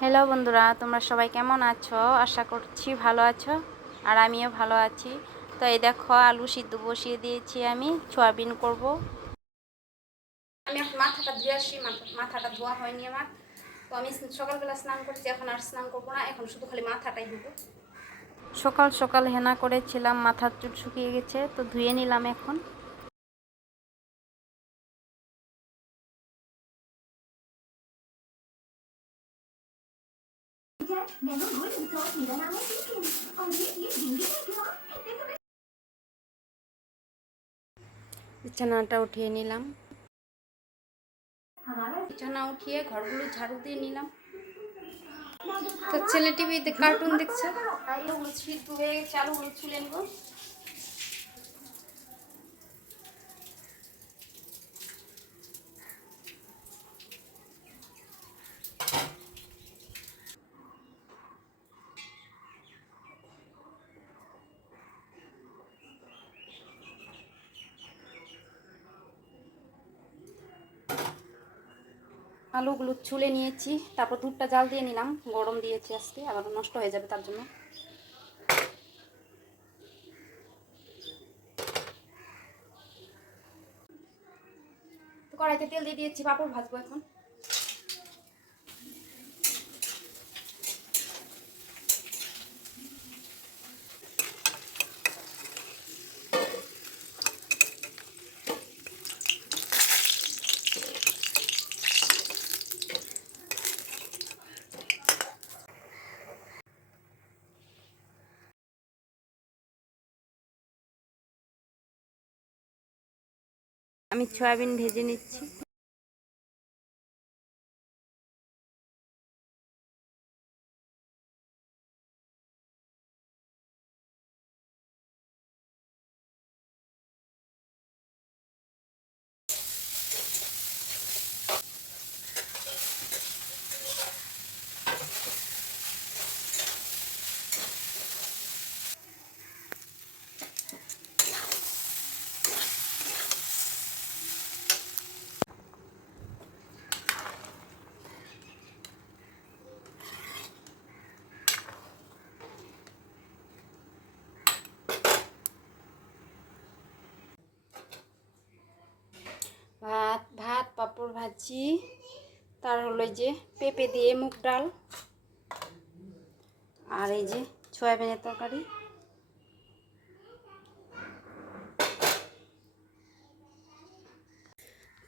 Hello বন্ধুরা, তোমরা সবাই কেমন আছো? আশা করছি ভালো আছো, আর আমিও ভালো আছি। তো এই দেখো, আলু সিদ্ধ বসিয়ে দিয়েছি, আমি সয়াবিন করব। আমি এখন মাথাটা ধুয়ে আসি, মাথাটা ধোয়া হয়নি আমার। তো আমি সকালবেলা স্নান করছি, এখন আর স্নান করবো না, এখন শুধু খালি মাথাটাই ধুবো। সকাল সকাল হেনা করেছিলাম, মাথার চুল শুকিয়ে গেছে, তো ধুয়ে নিলাম এখন। বিছানাটা উঠিয়ে নিলাম, বিছানা উঠিয়ে ঘরগুলো ঝাড়ু দিয়ে নিলাম। তো ছেলে টিভিতে কার্টুন দেখছে, আলুগুলো সিদ্ধ হয়ে গেছে, আলুগুলো ছুলে নেব। আলুগুলো ছুলে নিয়েছি, তারপর দুধটা জাল দিয়ে নিলাম, গরম দিয়েছি আজকে, আবার নষ্ট হয়ে যাবে তার জন্য। তো কড়াইতে তেল দিয়ে দিয়েছি, পাঁপড় ভাজবো এখন। আমি সয়াবিন ভেজে নিচ্ছি। ভাত ভাত পাঁপড় ভাজি, তার হলো যে পেঁপে দিয়ে মুগ ডাল, আর এই যে সয়াবিনের তরকারি।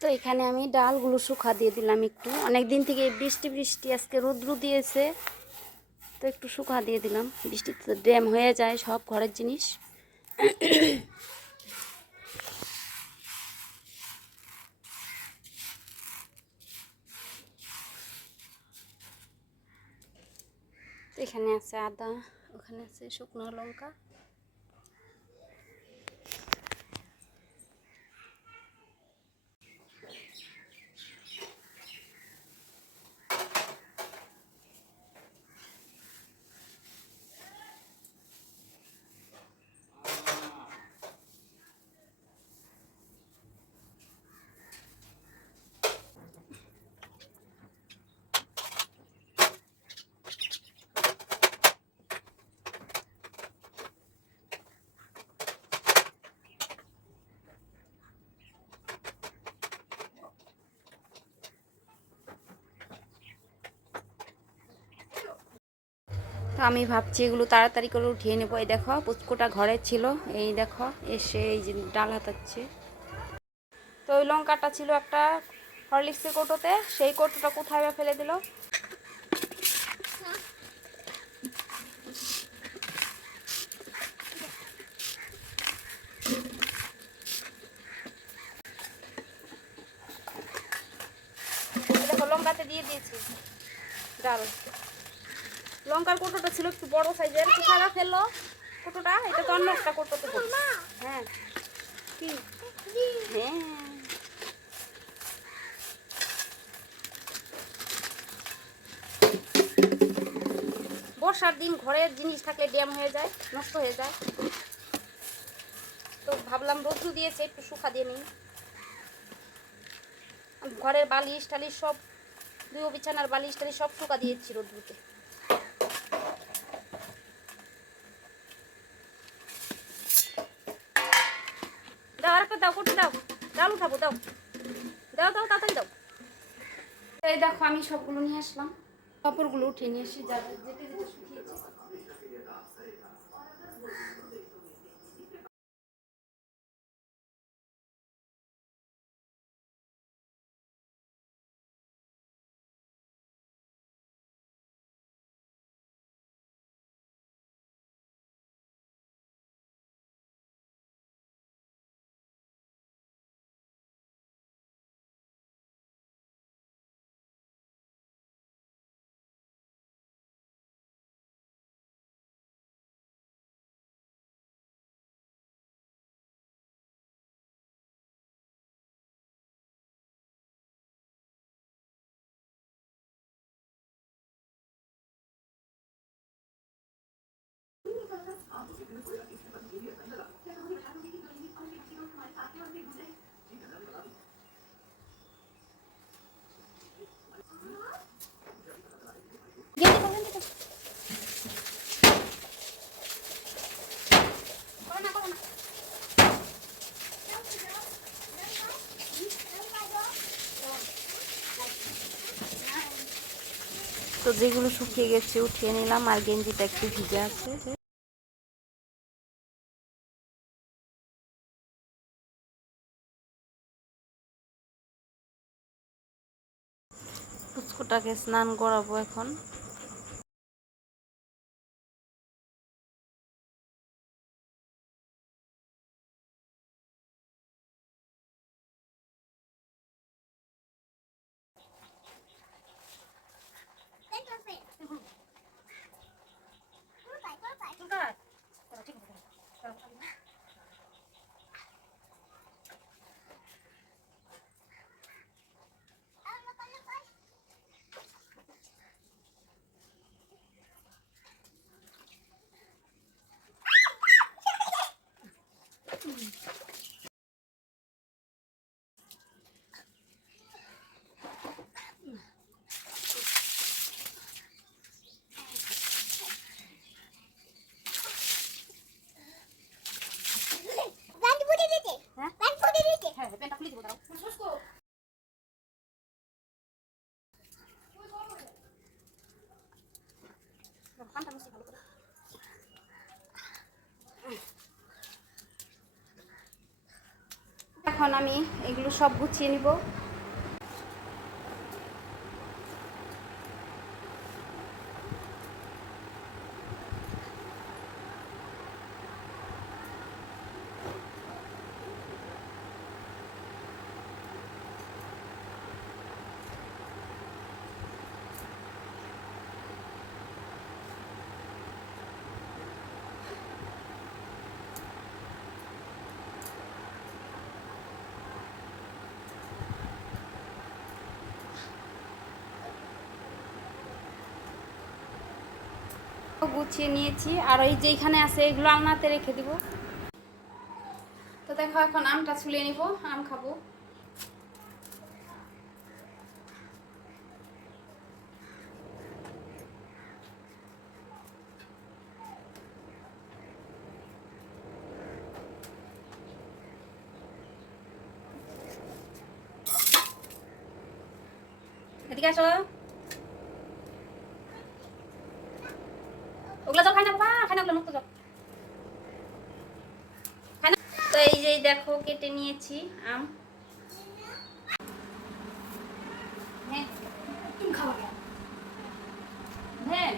তো এখানে আমি ডালগুলো শুকা দিয়ে দিলাম একটু, অনেক দিন থেকে বৃষ্টি বৃষ্টি, আজকে রৌদ্র দিয়েছে, তো একটু শুকা দিয়ে দিলাম। বৃষ্টিতে তো ড্যাম হয়ে যায় সব ঘরের জিনিস। এখানে আছে আদা, ওখানে আছে শুকনো লঙ্কা। তো আমি ভাবছি এগুলো তাড়াতাড়ি করে উঠিয়ে নেবো। এই দেখো, পুচকুটা ঘরে ছিল, এই দেখো এসে এই যে ডাল হাতাচ্ছে। তো ওই লঙ্কাটা ছিল একটা হরলিক্সের কৌটোতে, সেই কৌটোটা কোথায় বা ফেলে দিল। দেখো লঙ্কাতে দিয়ে দিয়েছি ডাল। লঙ্কার কৌটোটা ছিল একটু বড় সাইজের, কোথায় বা ফেললো কৌটোটা? এটা তো অন্য একটা কৌটোতে পড়ছে। হ্যাঁ কি, হ্যাঁ বর্ষার দিন ঘরের জিনিস থাকলে ড্যাম হয়ে যায়, নষ্ট হয়ে যায়। তো ভাবলাম রৌদ্র দিয়েছে, একটু শুকা দিয়ে নিই। ঘরের বালিশ টালিশ সব দুই বিছানার বালিশ টালিশ সব শুকা দিয়েছি রোদ্রুতে। দাও আরেকটা দাও, করতে দাও, ডাল উঠাবো, দাও দাও দাও তাড়াতাড়ি দাও। এই দেখো আমি সবগুলো নিয়ে আসলাম, কাপড়গুলো উঠিয়ে নিয়ে এসে যাবে যেতে যেতে শুকিয়েছে। তো যেগুলো শুকিয়ে গেছে উঠিয়ে নিলাম, আর গেঞ্জিটা একটু ভিজে আছে। পুচকুটাকে স্নান করাবো এখন। এখন আমি এগুলো সব গুছিয়ে নিব। গুছিয়ে নিয়েছি, আর ওই যেখানে আছে এগুলো আলনাতে রেখে দিব। তো দেখো এখন আমটা ছুলে নিব, আম খাবো। এদিকে আসো, ওগুলো যাও, খাই না বাবা, খাই না, ওগুলো মুক্ত যাও, খাই না। তো এই যে দেখো কেটে নিয়েছি আম। হ্যাঁ তুমি খাও, হ্যাঁ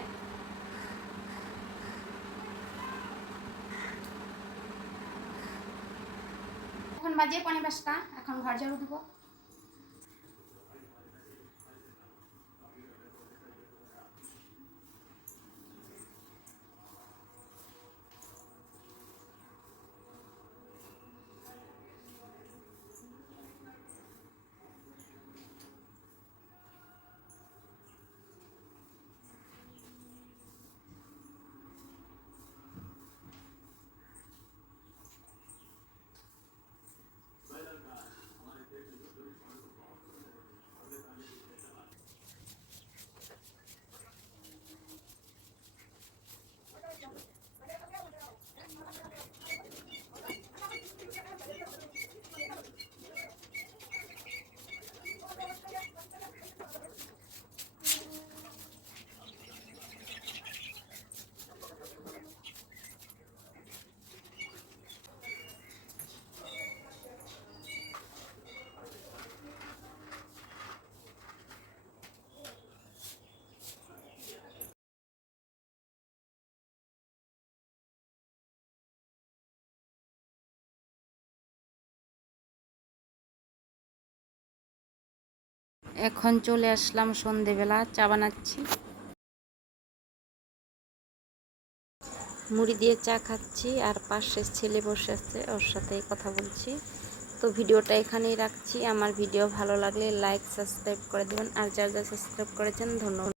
এখন বাজে 5:45, এখন ঘর ঝাড়ু দিব। এখন চলে আসলাম সন্ধেবেলা, চা বানাচ্ছি, মুড়ি দিয়ে চা খাচ্ছি আর পাশে ছেলে বসে আছে, ওর সাথে কথা বলছি। তো ভিডিওটা এখানেই রাখছি। আমার ভিডিও ভালো লাগলে লাইক সাবস্ক্রাইব করে দেবেন, আর যারা যারা সাবস্ক্রাইব করেছেন ধন্যবাদ।